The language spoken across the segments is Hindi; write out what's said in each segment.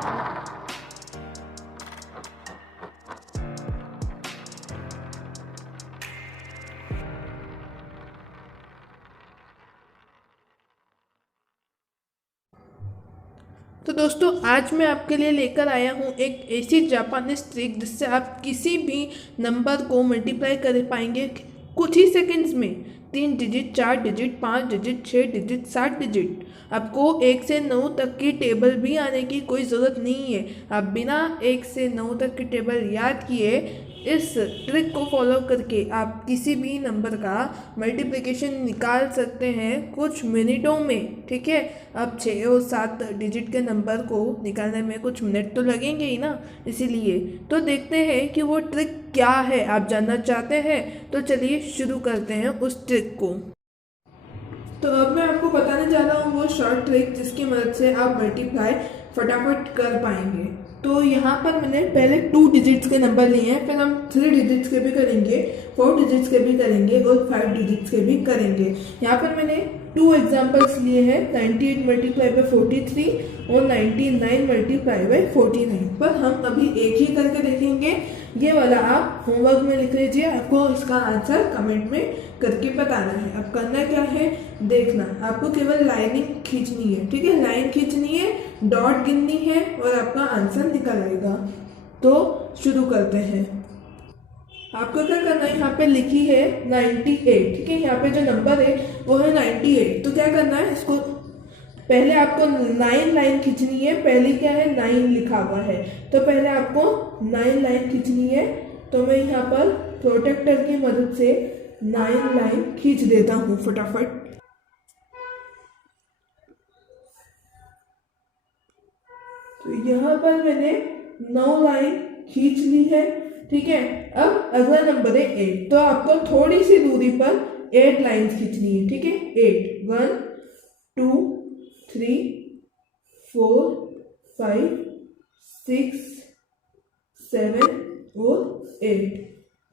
तो दोस्तों आज मैं आपके लिए लेकर आया हूँ एक ऐसी जापानीज ट्रिक जिससे आप किसी भी नंबर को मल्टीप्लाई कर पाएंगे कुछ ही सेकंड्स में। 3 digit, 4 digit, 5 digit, 6 digit, 7 digit. आपको 1 से 9 तक की टेबल भी आने की कोई ज़रूरत नहीं है। आप बिना 1 से 9 तक की टेबल याद किए इस ट्रिक को फॉलो करके आप किसी भी नंबर का मल्टीप्लिकेशन निकाल सकते हैं कुछ मिनटों में। ठीक है, अब 6 और 7 डिजिट के नंबर को निकालने में कुछ मिनट तो लगेंगे ही ना, इसीलिए तो देखते हैं कि वो ट्रिक क्या है। आप जानना चाहते हैं तो चलिए शुरू करते हैं उस ट्रिक को। तो अब मैं आपको बताने जा रहा हूँ वो शॉर्ट ट्रिक जिसकी मदद से आप मल्टीप्लाई फटाफट कर पाएंगे। तो यहाँ पर मैंने पहले 2 डिजिट्स के नंबर लिए हैं, फिर हम 3 डिजिट्स के भी करेंगे, 4 डिजिट्स के भी करेंगे और 5 डिजिट्स के भी करेंगे। यहाँ पर मैंने 2 एग्जाम्पल्स लिए हैं, 98 मल्टीप्लाई बाय 43 और 99 मल्टीप्लाई बाय 49। पर हम अभी एक ही करके देखेंगे। ये वाला आप होमवर्क में लिख लीजिए, आपको इसका आंसर कमेंट में करके बताना है। अब करना क्या है, देखना, आपको केवल लाइनिंग खींचनी है। ठीक है, लाइन खींचनी है, डॉट गिननी है और आपका आंसर निकल आएगा। तो शुरू करते हैं। आपको क्या करना है, यहाँ पे लिखी है 98। ठीक है, यहाँ पे जो नंबर है वो है 98। तो क्या करना है, इसको पहले आपको 9 लाइन खींचनी है। पहले क्या है, 9 लिखा हुआ है, तो पहले आपको 9 लाइन खींचनी है। तो मैं यहाँ पर प्रोटेक्टर की मदद से 9 लाइन खींच देता हूँ फटाफट। तो यहाँ पर मैंने 9 लाइन खींच ली है। ठीक है, अब अगला नंबर है 8। तो आपको थोड़ी सी दूरी पर 8 लाइन्स खींचनी है। ठीक है, 8, 1 2 3 4 5 6 7 और 8।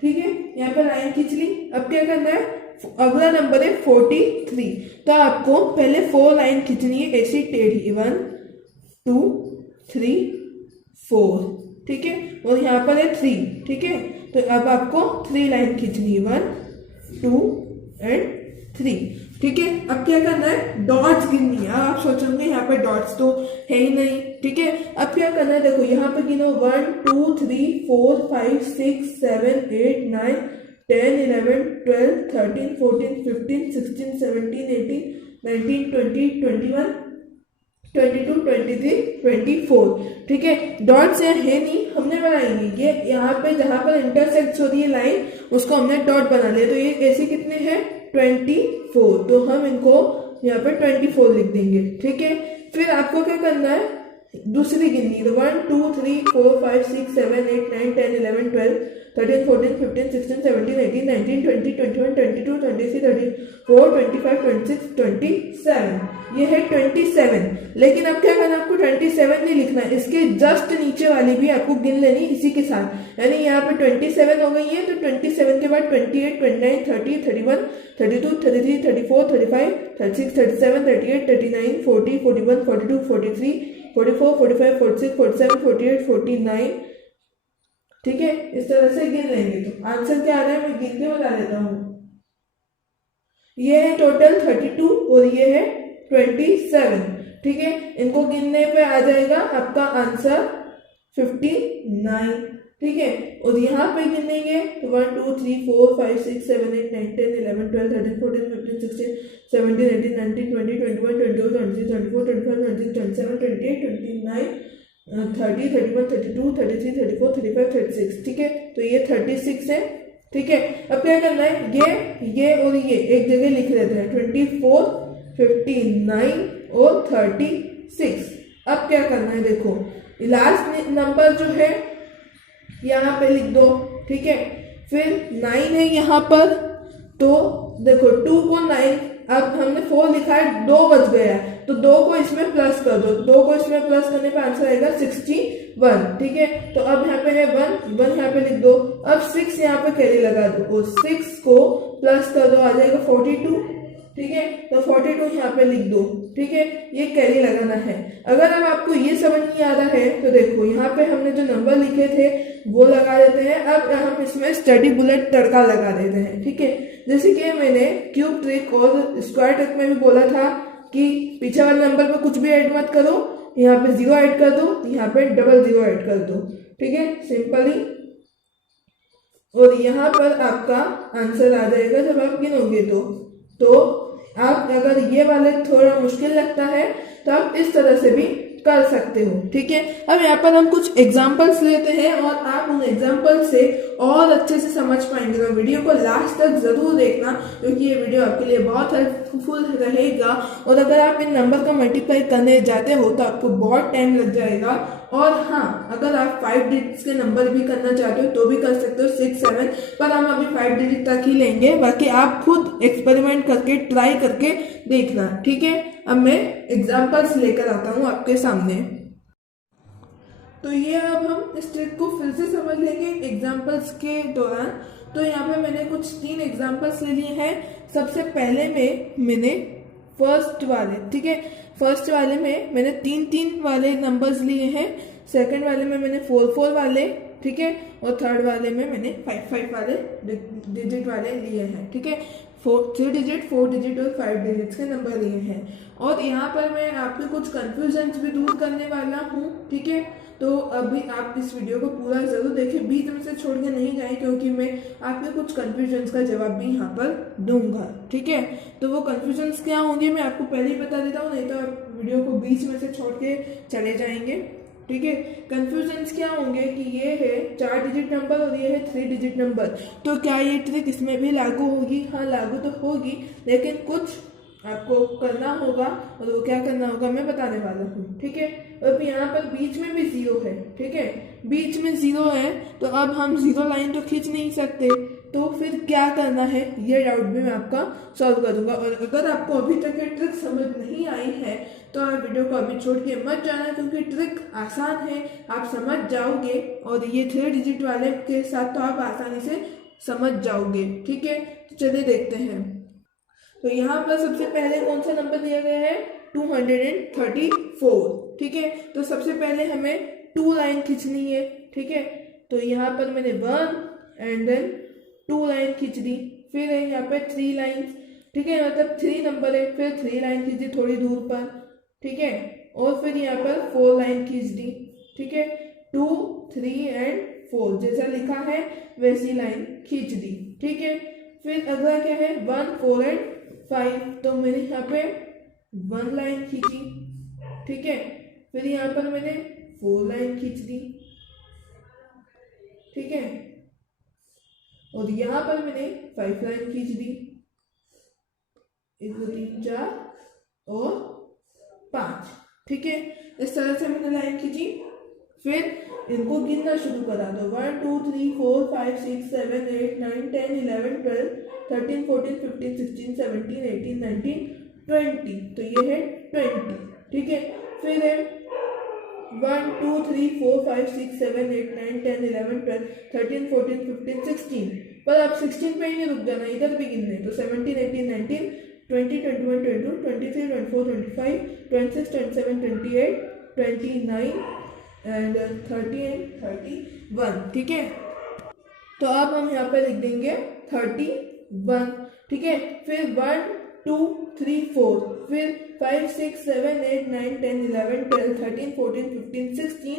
ठीक है, यहाँ पर लाइन खींच ली। अब क्या करना है, अगला नंबर है 43। तो आपको पहले 4 लाइन खींचनी है ऐसी टेढ़ी, 1 2 3 4। ठीक है, और यहाँ पर है 3। ठीक है, तो अब आपको 3 लाइन खींचनी है, 1 2 एंड 3। ठीक है, अब क्या करना है, डॉट्स गिननी है। आप सोचोगे यहाँ पे डॉट्स तो है ही नहीं। ठीक है, अब क्या करना है, देखो यहाँ पे गिनो 1 2 3 4 5 6 7 8 9 10 11 12 13 14 15 16 17 18 19 20 21 22 23 24। ठीक है, डॉट्स यहाँ है नहीं, हमने बनाई नहीं। ये यहाँ पे जहाँ पर इंटरसेक्ट हो रही है लाइन उसको हमने डॉट बना लिया। तो ये ऐसे कितने हैं, 24। तो हम इनको यहाँ पे 24 लिख देंगे। ठीक है, फिर आपको क्या करना है, दूसरी गिननी है। 1 2 3 4 5 6 7 8 9 10 11 12 13 14 15 16 17 18 19 20 21 22 23 24 25 26 27। ये है 27। लेकिन अब क्या करना है, आपको 27 नहीं लिखना है, इसके जस्ट नीचे वाली भी आपको गिन लेनी इसी के साथ। यानी यहाँ पे 27 हो गई है, तो 27 के बाद 28 29 30 31 32 33 34 35 36 37 38 39 40 41 42 43 44 45 46 47 48 49। ठीक है, इस तरह से गिन लेंगे। तो आंसर क्या आ रहा है, मैं गिन के बता देता हूँ। ये है टोटल 32 और ये है 27। ठीक है, इनको गिनने पे आ जाएगा आपका आंसर 59। ठीक है, और यहाँ पे गिनेंगे तो 1 2 3 4 5 6 7 8 9 10 11 12 13 14 15 16 17 18 19 20 21 22 23 24 25 26 27 28 29 30 31 32 33 34 35 36। ठीक है, तो ये 36 है। ठीक है, अब क्या करना है, ये और ये एक जगह लिख लेते हैं, 24 59 और 36। अब क्या करना है, देखो लास्ट नंबर जो है यहाँ पे लिख दो। ठीक है, फिर 9 है यहाँ पर, तो देखो 2 को 9, अब हमने 4 लिखा है, 2 बच गया है, तो 2 को इसमें प्लस कर दो। 2 को इसमें प्लस करने पे आंसर आएगा 61। ठीक है, तो अब यहाँ पे है 1 यहाँ पे लिख दो। अब 6 यहाँ पे कैरी लगा दो और 6 को प्लस कर दो, आ जाएगा 42। ठीक है, तो 42 यहाँ पे लिख दो। ठीक है, ये कैरी लगाना है। अगर अब आपको ये समझ नहीं आ रहा है तो देखो यहाँ पे हमने जो नंबर लिखे थे वो लगा देते हैं। अब हम इसमें स्टडी बुलेट तड़का लगा देते हैं, ठीक है। जैसे कि मैंने क्यूब ट्रिक और स्क्वायर ट्रिक में भी बोला था कि पीछे वाले नंबर पर कुछ भी ऐड मत करो, यहाँ पे 0 ऐड कर दो, यहाँ पे डबल 0 ऐड कर दो, ठीक है, सिंपली। और यहाँ पर आपका आंसर आ जाएगा जब आप गिनोगे तो आप अगर ये वाले थोड़ा मुश्किल लगता है तो आप इस तरह से भी कर सकते हो, ठीक है। अब यहाँ पर हम कुछ एग्जाम्पल्स लेते हैं और आप उन एग्जाम्पल्स से और अच्छे से समझ पाएंगे। तो वीडियो को लास्ट तक जरूर देखना क्योंकि ये वीडियो आपके लिए बहुत हेल्पफुल रहेगा। और अगर आप इन नंबर का मल्टीप्लाई करने जाते हो तो आपको बहुत टाइम लग जाएगा। और हाँ, अगर आप 5 डिजिट्स के नंबर भी करना चाहते हो तो भी कर सकते हो, 6, 7, पर हम अभी 5 डिजिट तक ही लेंगे। बाकी आप खुद एक्सपेरिमेंट करके ट्राई करके देखना, ठीक है। अब मैं एग्जाम्पल्स लेकर आता हूँ आपके सामने। तो ये अब हम इस ट्रिक को फिर से समझ लेंगे एग्जाम्पल्स के दौरान। तो यहाँ पे मैंने कुछ 3 एग्जाम्पल्स ले लिए हैं। सबसे पहले में मैंने फर्स्ट वाले, ठीक है, फर्स्ट वाले में मैंने 3 वाले नंबर्स लिए हैं। सेकंड वाले में मैंने 4 वाले, ठीक है, और थर्ड वाले में मैंने 5 वाले डिजिट वाले लिए हैं, ठीक है। 3 डिजिट, 4 डिजिट और 5 डिजिट्स के नंबर लिए हैं। और यहाँ पर मैं आपके कुछ कंफ्यूजन्स भी दूर करने वाला हूँ, ठीक है। तो अभी आप इस वीडियो को पूरा जरूर देखें, बीच में से छोड़ के नहीं जाए क्योंकि मैं आपके कुछ कंफ्यूजन्स का जवाब भी यहाँ पर दूंगा, ठीक है। तो वो कंफ्यूजन्स क्या होंगे मैं आपको पहले ही बता देता हूँ, नहीं तो आप वीडियो को बीच में से छोड़ के चले जाएंगे, ठीक है। कंफ्यूजन्स क्या होंगे कि ये है 4 डिजिट नंबर और ये है 3 डिजिट नंबर, तो क्या ये ट्रिक इसमें भी लागू होगी? हाँ, लागू तो होगी, लेकिन कुछ आपको करना होगा और वो क्या करना होगा मैं बताने वाला हूँ, ठीक है। अब यहाँ पर बीच में भी 0 है, ठीक है, बीच में 0 है तो अब हम 0 लाइन तो खींच नहीं सकते, तो फिर क्या करना है ये डाउट भी मैं आपका सॉल्व करूंगा। और अगर आपको अभी तक ये ट्रिक समझ नहीं आई है तो आप वीडियो को अभी छोड़ के मत जाना क्योंकि ट्रिक आसान है, आप समझ जाओगे। और ये 3 डिजिट वाले के साथ तो आप आसानी से समझ जाओगे, ठीक है। तो चलिए देखते हैं। तो यहाँ पर सबसे पहले कौन सा नंबर दिया गया है? 234, ठीक है। तो सबसे पहले हमें 2 लाइन खींचनी है, ठीक है। तो यहाँ पर मैंने 1 एंड देन 2 लाइन खींच दी। फिर है यहाँ पे 3 लाइन, ठीक है, मतलब 3 नंबर है, फिर 3 लाइन खींच दी थोड़ी दूर पर, ठीक है। और फिर यहाँ पर 4 लाइन खींच दी, ठीक है, 2, 3 एंड 4 जैसा लिखा है वैसी लाइन खींच दी, ठीक है। फिर अगला क्या है? 1, 4 एंड 5, तो मैंने यहाँ पे 1 लाइन खींची, ठीक है। फिर यहाँ पर मैंने 4 लाइन खींच दी, ठीक है, और यहाँ पर मैंने 5 लाइन खींच दी, 1, 2, 3, 4 और 5, ठीक है। इस तरह से मैंने लाइन खींची। फिर इनको गिनना शुरू करा दो, 1, 2, 3, 4, 5, 6, 7, 8, 9, 10, 11, 12, 13, 14, 15, 16, 17, 18, 19, 20, तो ये है 20, ठीक है। फिर है 1, 2, 3, 4, 5, 6, 7, 8, 9, 10, 11, 12, 13, 14, 15, 16, पर आप 16 पे ही नहीं रुक जाना, इधर भी गिनने। तो 17, 18, 19, 20, 21, 22, 23, 24, 25, 26, 27, 28, 29 एंड 30 एंड 31, ठीक है। तो अब हम यहाँ पे लिख देंगे 31, ठीक है। फिर 1, 2, 3, 4, फिर 5, 6, 7, 8, 9, 10, 11, 12, 13, 14, 15, 16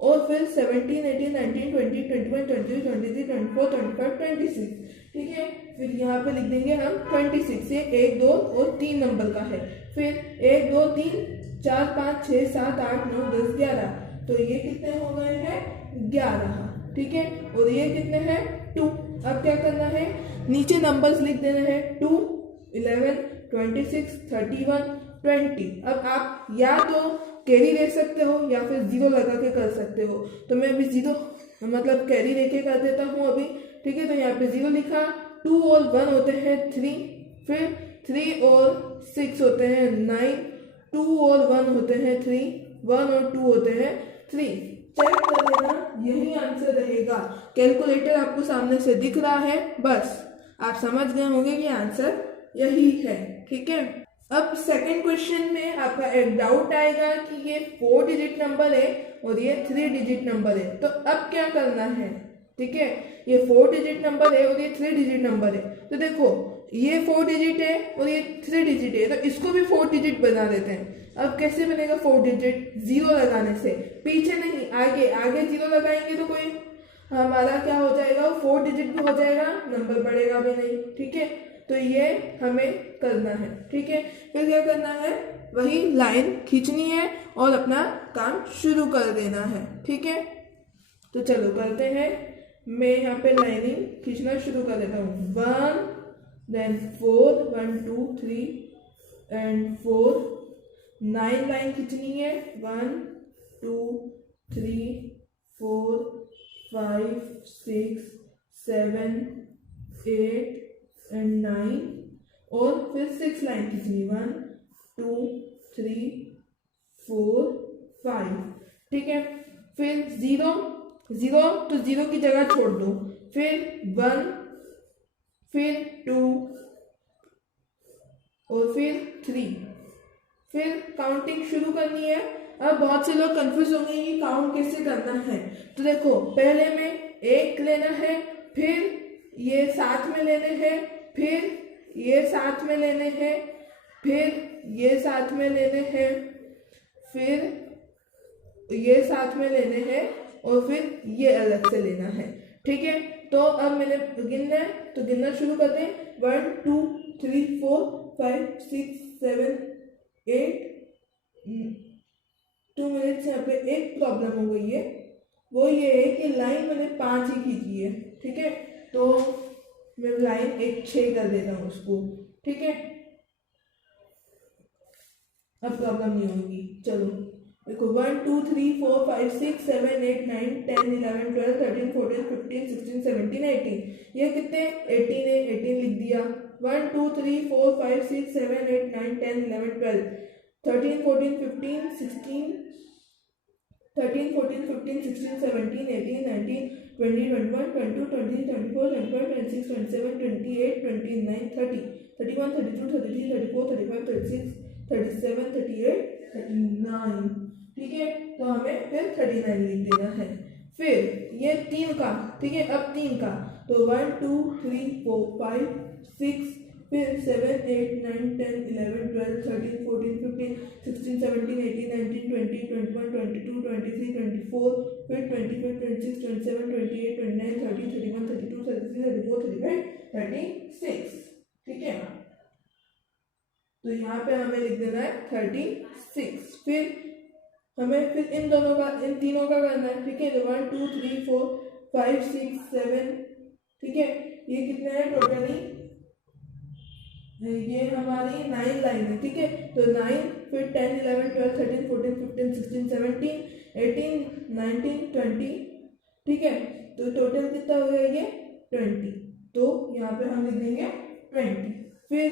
और फिर 17, 18, 19, 20, 21, 22, 23, 24, 25, 26, ठीक है। फिर यहाँ पे लिख देंगे हम 26, ये 1, 2 और 3 नंबर का है। फिर 1, 2, 3, 4, 5, 6, 7, 8, 9, 10, 11, तो ये कितने हो गए हैं? 11, ठीक है। और ये कितने हैं? 2। अब क्या करना है? नीचे नंबर्स लिख देना है, 2, 11, 26, 31, 20। अब आप या तो कैरी ले सकते हो या फिर 0 लगा के कर सकते हो। तो मैं अभी 0 मतलब कैरी लेके कर देता हूँ अभी, ठीक है। तो यहाँ पे 0 लिखा, 2 और 1 होते हैं 3, फिर 3 और 6 होते हैं 9, 2 और 1 होते हैं 3, 1 और 2 होते हैं 3। चेक कर लेना, यही आंसर रहेगा। कैलकुलेटर आपको सामने से दिख रहा है, बस आप समझ गए होंगे कि आंसर यही है, ठीक है। अब सेकंड क्वेश्चन में आपका एक डाउट आएगा कि ये 4 डिजिट नंबर है और ये 3 डिजिट नंबर है, तो अब क्या करना है। ठीक है, ये 4 डिजिट नंबर है और ये 3 डिजिट नंबर है, तो देखो ये 4 डिजिट है और ये 3 डिजिट है, तो इसको भी 4 डिजिट बना देते हैं। अब कैसे बनेगा 4 डिजिट, जीरो लगाने से, पीछे नहीं आगे, आगे जीरो लगाएंगे तो कोई हमारा क्या हो जाएगा, 4 डिजिट भी हो जाएगा, नंबर बढ़ेगा भी नहीं। ठीक है, तो ये हमें करना है। ठीक है, फिर क्या करना है, वही लाइन खींचनी है और अपना काम शुरू कर देना है। ठीक है, तो चलो करते हैं। मैं यहाँ पे लाइनिंग खींचना शुरू कर देता हूँ। 1 then 4 1 2 3 and 4 9 लाइन खींचनी है। 1 2 3 4 5 6 7 8 and 9 और फिर 6 लाइन खींचनी। 1 2 3 4 5। ठीक है, फिर 0 0 तो 0 की जगह छोड़ दो, फिर 1 फिर 2 और फिर 3, फिर काउंटिंग शुरू करनी है। अब बहुत से लोग कंफ्यूज होंगे कि काउंट कैसे करना है, तो देखो पहले में 1 लेना है, फिर ये साथ में लेने हैं, फिर ये साथ में लेने हैं, फिर ये साथ में लेने हैं, फिर ये साथ में लेने हैं और फिर ये अलग से लेना है। ठीक है, तो अब मैंने गिनना है तो गिनना शुरू करते हैं। 1 2 3 4 5 6 7 8। 2 मिनट्स यहाँ पे एक प्रॉब्लम हो गई है, वो ये है कि लाइन मैंने 5 ही खींची है। ठीक है, तो मैं लाइन 1 6 कर देता हूँ उसको। ठीक है, अब प्रॉब्लम नहीं होगी। चलो देखो 1 2 3 4 5 6 7 8 9 10 11 12 13 14 15 16 17 18। ये कितने 18 है, 18 लिख दिया। 1 2 3 4 5 6 7 8 9 10 11 12 13 14 15 16 13 14 15 16 17 18 19 20 21 22 23 24 25 26 27 28 29 30 31 32 33 34 35 36 37 38 39। ठीक है, तो हमें फिर 39 लिख देना है। फिर ये 3 का, ठीक है, अब 3 का तो 1 2 3 4 5 6 फिर 7 8 9 10 11 12 13 14 15 16 17 18 19 20 21 22 23 24 फिर 25 26 27 28 29 30 31 32 33 34 35 36। ठीक है, तो यहाँ पे हमें लिख देना है 36। फिर हमें फिर इन दोनों का, इन तीनों का करना है। ठीक है, तो 1 2 3 4 5 6 7। ठीक है, ये कितने हैं टोटली, ये हमारी 9 लाइन है। ठीक है, तो 9 फिर 10 11 12 13 14 15 16 17 18 19 20। ठीक है, तो टोटल कितना हो गया ये 20, तो यहाँ पे हम लिख देंगे 20। फिर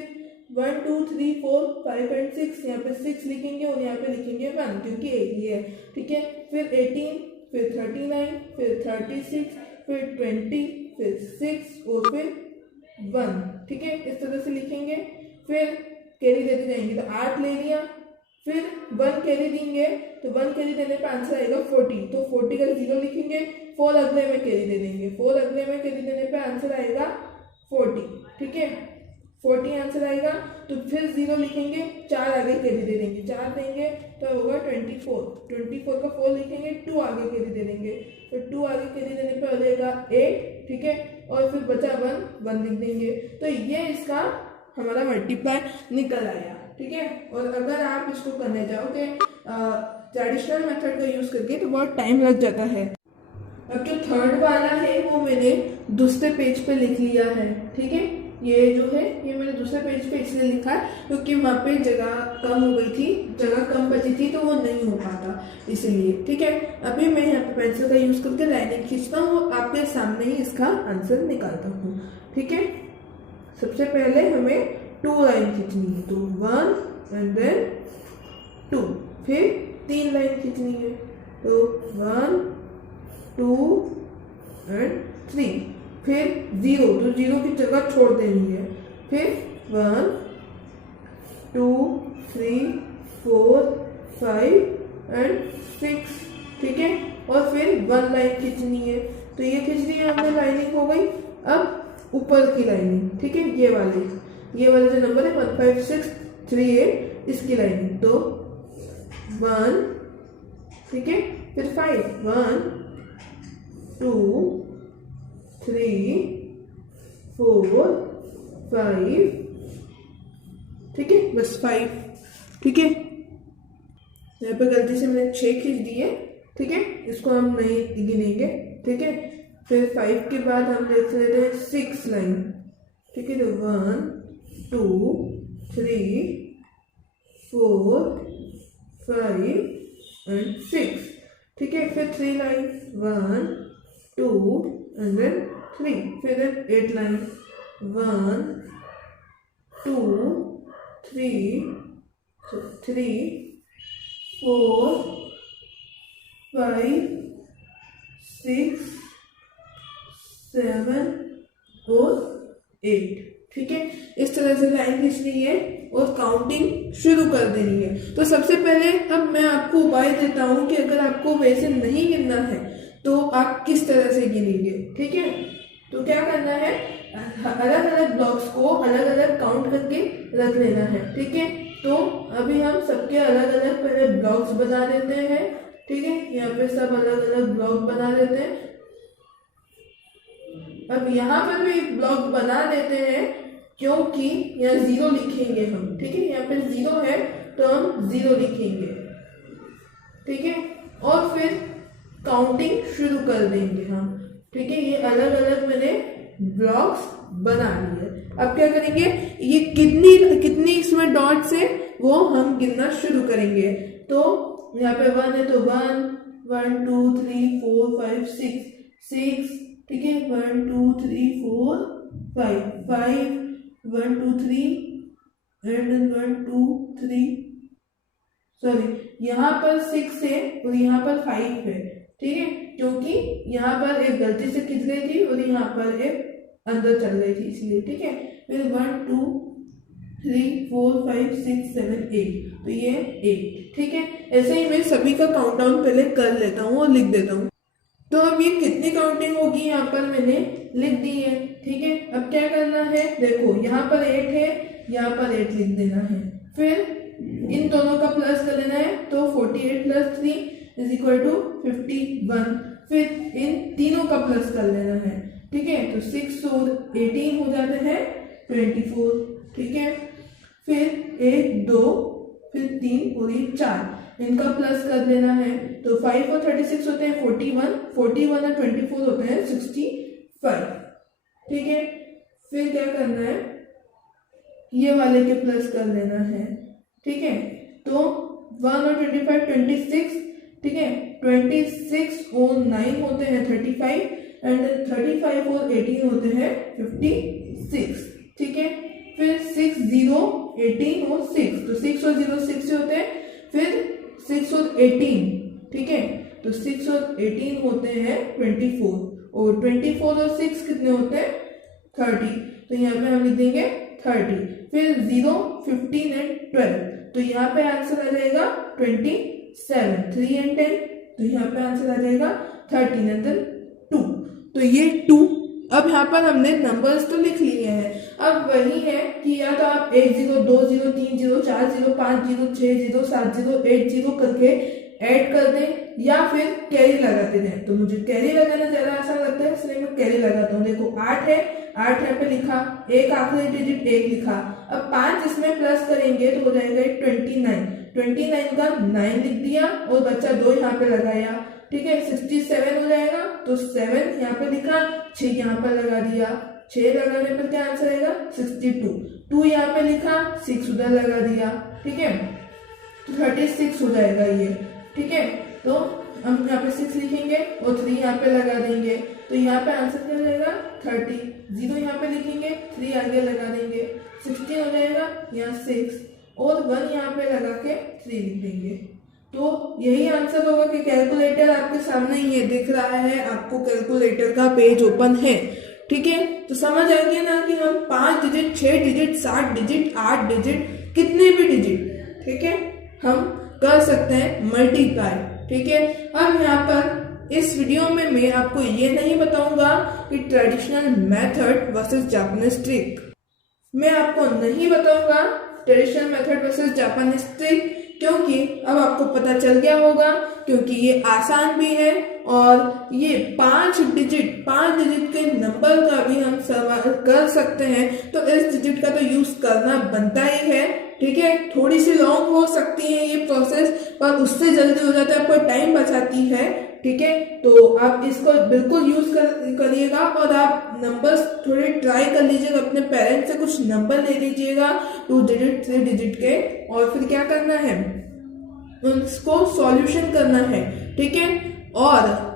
1 2 3 4 5 एंड 6, यहाँ पे 6 लिखेंगे और यहाँ पे लिखेंगे 1 क्योंकि एक ही है। ठीक है, फिर 18 फिर 39 फिर 36 फिर 20 फिर 6 और फिर 1। ठीक है, इस तरह से लिखेंगे। फिर कैरी देते जाएंगे, तो 8 ले लिया, फिर 1 कैरी देंगे तो 1 कैरी देने पर आंसर आएगा 40, तो 40 का 0 लिखेंगे, 4 अगले में कैरी दे देंगे, 4 अगले में कैरी देने पर आंसर आएगा 40। ठीक है, 40 आंसर आएगा, तो फिर 0 लिखेंगे, 4 आगे कैरी दे देंगे, 4 देंगे तो होगा 24, 24 का 4 लिखेंगे, 2 आगे कैरी दे देंगे, तो 2 आगे कैरी देने पर हो जाएगा 8। ठीक है, और फिर बचा 1 लिख देंगे, तो ये इसका हमारा मल्टीप्लाई निकल आया। ठीक है, और अगर आप इसको करने जाओगे ट्रेडिशनल मेथड का यूज करके तो बहुत टाइम लग जाता है। अब जो थर्ड वाला है वो मैंने दूसरे पेज पे लिख लिया है। ठीक है, ये जो है ये मैंने दूसरे पेज पे इसलिए लिखा है क्योंकि वहाँ पे जगह कम हो गई थी, जगह कम बची थी तो वो नहीं हो पाता इसलिए। ठीक है, अभी मैं यहाँ पे पेंसिल का यूज करके लाइनिंग खींचता हूँ, आपके सामने ही इसका आंसर निकालता हूँ। ठीक है, सबसे पहले हमें 2 लाइन खींचनी है, तो 1 एंड देन 2, फिर 3 लाइन खींचनी है, तो 1 2 एंड 3, फिर 0, तो 0 की जगह छोड़ देनी है, फिर 1 2 3 4 5 एंड 6, ठीक है। और फिर 1 लाइन खींचनी है, तो ये खींच ली है हमने, लाइनिंग हो गई। अब ऊपर की लाइनिंग, ठीक है, ये वाले जो नंबर है 1 5 6 3 8, इसकी लाइनिंग, तो 1, ठीक है, फिर 5 1 2 3 4 5, ठीक है, बस 5, ठीक है। यहाँ पे गलती से मैंने 6 खींच दिए, ठीक है, इसको हम नहीं गिनेंगे, ठीक है। फिर 5 के बाद हम देख लेते हैं 6 लाइन, ठीक है, तो 1 2 3 4 5 एंड 6, ठीक है। फिर 3 लाइन 1 2 एंड देन 3, फिर 8 लाइन 1 2 3 4 5 6 7 और 8, ठीक है। इस तरह से लाइन खींचनी है और काउंटिंग शुरू कर देनी है। तो सबसे पहले अब मैं आपको उपाय देता हूं कि अगर आपको वैसे नहीं गिनना है तो आप किस तरह से गिनेंगे, ठीक है। तो क्या करना है, अलग अलग ब्लॉक्स को अलग अलग काउंट करके रख लेना है, ठीक है। तो अभी हम सबके अलग अलग पहले ब्लॉक्स बना देते हैं, ठीक है। यहाँ पे सब अलग अलग ब्लॉक बना देते हैं। अब यहाँ पर भी एक ब्लॉक बना देते हैं, क्योंकि यहाँ 0 लिखेंगे हम, ठीक है। यहाँ पे 0 है तो हम 0 लिखेंगे, ठीक है। और फिर काउंटिंग शुरू कर देंगे हम, ठीक है। ये अलग अलग मैंने ब्लॉक्स बना लिए। अब क्या करेंगे, ये कितनी इसमें डॉट्स है वो हम गिनना शुरू करेंगे। तो यहाँ पे 1 है तो 1 1 2 3 4 5 6, ठीक है। 1 2 3 4 5 1 2 3 एंड 1 2 3, सॉरी यहाँ पर 6 है और यहाँ पर 5 है, ठीक है, क्योंकि यहाँ पर एक गलती से खिंच गई थी और यहाँ पर एक अंदर चल रही थी, इसलिए, ठीक है। फिर 1 2 3 4 5 6 7 8, तो ये 8, ठीक है। ऐसे ही मैं सभी का काउंटडाउन पहले कर लेता हूँ और लिख देता हूँ। तो अब ये कितनी काउंटिंग होगी यहाँ पर मैंने लिख दी है, ठीक है। अब क्या करना है, देखो यहाँ पर 8 है, यहाँ पर 8 लिख देना है। फिर इन दोनों का प्लस कर लेना है, तो 48 + 3 = 51। फिर इन तीनों का प्लस कर लेना है, ठीक है। तो 6 और 18 हो जाते हैं 24, ठीक है। फिर 1 2 फिर 3 और ये 4, इनका प्लस कर देना है, तो 5 और 36 होते हैं 41 और 24 होते हैं 65, ठीक है। फिर क्या करना है, ये वाले के प्लस कर लेना है, ठीक है। तो 1 और 25 26, ठीक है। 26 और 9 होते हैं 35 एंड 35 और 18 होते हैं 56, ठीक है। फिर 6 0 18 और 6, तो 6 और 0 6 होते हैं। फिर 6 और 18, ठीक है, तो 6 और 18 होते हैं 24 और 24 और 6 कितने होते हैं 30, तो यहाँ पे हम लिख देंगे 30। फिर 0 15 एंड 12, तो यहाँ पे आंसर आ जाएगा 27। 3 एंड 10, तो यहाँ पे आंसर आ जाएगा 13 एंड 2, तो ये 2। अब यहाँ पर हमने नंबर्स तो लिख लिए हैं, अब वही है कि या तो आप 1 0 2 0 3 0 4 0 5 0 6 0 7 0 8 0 करके ऐड कर दें या फिर कैरी लगाते जाएं। तो मुझे कैरी लगाना ज्यादा आसान लगता है, इसलिए मैं कैरी लगाता हूँ। देखो 8 है, 8 यहाँ पे लिखा, एक आखिरी डिजिट 1 लिखा। अब 5 इसमें प्लस करेंगे तो हो जाएगा 29 का 9 लिख दिया और बच्चा 2 यहाँ पे लगाया, ठीक है। 67 हो जाएगा, तो 7 यहाँ पे लिखा, 6 यहाँ पे लगा दिया, 6 लगाने पर क्या आंसर आएगा 62। 2 यहाँ पे लिखा, 6 उधर लगा दिया, ठीक है, 36 हो जाएगा ये, ठीक है। तो हम यहाँ पे 6 लिखेंगे और 3 यहाँ पे लगा देंगे, तो यहाँ पे आंसर क्या जाएगा 30। 0 यहाँ पे लिखेंगे, 3 आगे लगा देंगे, 16 हो जाएगा, यहाँ 6 और 1 यहाँ पे लगा के 3 लिख देंगे। तो यही आंसर होगा कि कैलकुलेटर आपके सामने ही है, दिख रहा है आपको, कैलकुलेटर का पेज ओपन है, ठीक है। तो समझ आ गया ना कि हम 5 डिजिट 6 डिजिट 7 डिजिट 8 डिजिट कितने भी डिजिट, ठीक है, हम कर सकते हैं मल्टीप्लाई, ठीक है। अब यहाँ पर इस वीडियो में मैं आपको ये नहीं बताऊंगा कि traditional method versus Japanese trick, मैं आपको नहीं बताऊंगा traditional method versus Japanese trick, क्योंकि अब आपको पता चल गया होगा, क्योंकि ये आसान भी है और ये 5 डिजिट के नंबर का भी हम सवाल कर सकते हैं, तो इस डिजिट का तो यूज करना बनता ही है, ठीक है। थोड़ी सी लॉन्ग हो सकती है ये प्रोसेस, पर उससे जल्दी हो जाता है, आपको टाइम बचाती है, ठीक है। तो आप इसको बिल्कुल यूज करिएगा और आप नंबर्स थोड़े ट्राई कर लीजिएगा, अपने पेरेंट्स से कुछ नंबर ले लीजिएगा 2 डिजिट 3 डिजिट के, और फिर क्या करना है, उसको सॉल्यूशन करना है, ठीक है। और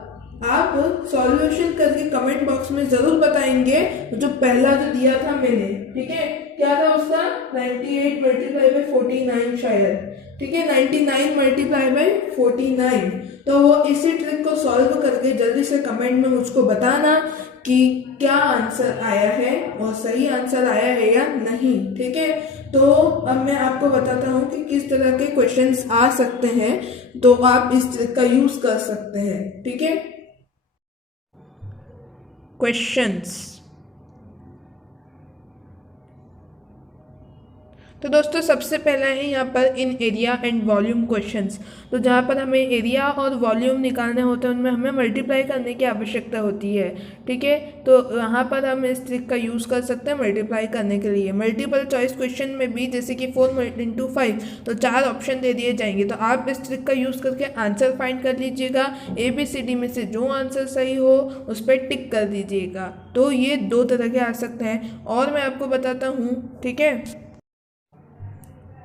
आप सॉल्यूशन करके कमेंट बॉक्स में जरूर बताएंगे। जो पहला जो दिया था मैंने, ठीक है, क्या था उसका 98 मल्टीप्लाई बाय 49 शायद, ठीक है, 99 मल्टीप्लाई बाय 49। तो वो इसी ट्रिक को सॉल्व करके जल्दी से कमेंट में मुझको बताना कि क्या आंसर आया है और सही आंसर आया है या नहीं, ठीक है। तो अब मैं आपको बताता हूँ कि किस तरह के क्वेश्चंस आ सकते हैं, तो आप इस ट्रिक का यूज कर सकते हैं, ठीक है। क्वेश्चंस, तो दोस्तों सबसे पहला है यहाँ पर इन एरिया एंड वॉल्यूम क्वेश्चंस। तो जहाँ पर हमें एरिया और वॉल्यूम निकालने होते हैं, उनमें हमें मल्टीप्लाई करने की आवश्यकता होती है, ठीक है। तो यहाँ पर हम इस ट्रिक का यूज़ कर सकते हैं मल्टीप्लाई करने के लिए। मल्टीपल चॉइस क्वेश्चन में भी जैसे कि 4 × 5, तो 4 ऑप्शन दे दिए जाएंगे, तो आप इस ट्रिक का यूज़ करके आंसर फाइंड कर लीजिएगा। ABCD में से जो आंसर सही हो उस पर टिक कर दीजिएगा। तो ये 2 तरह के आ सकते हैं, और मैं आपको बताता हूँ, ठीक है।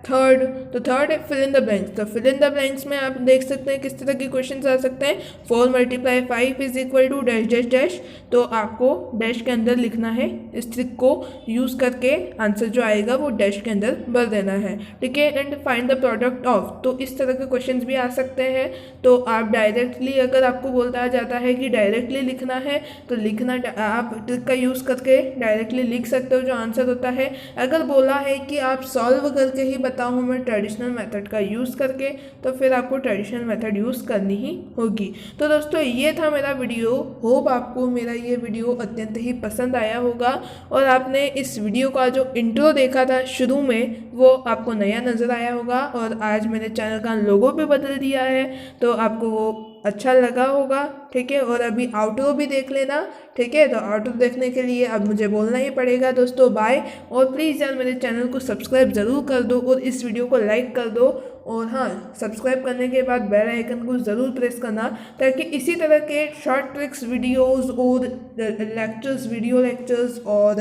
थर्ड है फिल इन द ब्लैंक्स। तो फिल इन द ब्लैंक्स में आप देख सकते हैं किस तरह के क्वेश्चन आ सकते हैं। 4 × 5 is equal to dash dash dash, तो आपको डैश के अंदर लिखना है। इस ट्रिक को यूज़ करके आंसर जो आएगा वो डैश के अंदर भर देना है, ठीक है। And find the product of, तो इस तरह के क्वेश्चन भी आ सकते हैं। तो आप डायरेक्टली, अगर आपको बोलता जाता है कि डायरेक्टली लिखना है, तो लिखना, आप ट्रिक का यूज़ करके डायरेक्टली लिख सकते हो जो आंसर होता है। अगर बोला है कि आप सॉल्व करके ही बताऊँ मैं ट्रेडिशनल मेथड का यूज़ करके, तो फिर आपको ट्रेडिशनल मेथड यूज़ करनी ही होगी। तो दोस्तों ये था मेरा वीडियो। होप आपको मेरा ये वीडियो अत्यंत ही पसंद आया होगा, और आपने इस वीडियो का जो इंट्रो देखा था शुरू में वो आपको नया नज़र आया होगा, और आज मैंने चैनल का लोगो भी बदल दिया है, तो आपको वो अच्छा लगा होगा, ठीक है। और अभी आउटरो भी देख लेना, ठीक है। तो आउटरो देखने के लिए अब मुझे बोलना ही पड़ेगा दोस्तों, बाय। और प्लीज़ यार मेरे चैनल को सब्सक्राइब ज़रूर कर दो और इस वीडियो को लाइक कर दो, और हाँ, सब्सक्राइब करने के बाद बेल आइकन को ज़रूर प्रेस करना, ताकि इसी तरह के शॉर्ट ट्रिक्स वीडियोज़ और लेक्चर्स, वीडियो लेक्चर्स और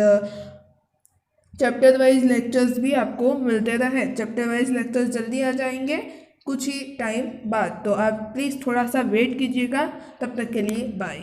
चैप्टर वाइज लेक्चर्स भी आपको मिलते रहे। चैप्टर वाइज लेक्चर्स जल्दी आ जाएंगे कुछ ही टाइम बाद, तो आप प्लीज़ थोड़ा सा वेट कीजिएगा। तब तक के लिए बाय।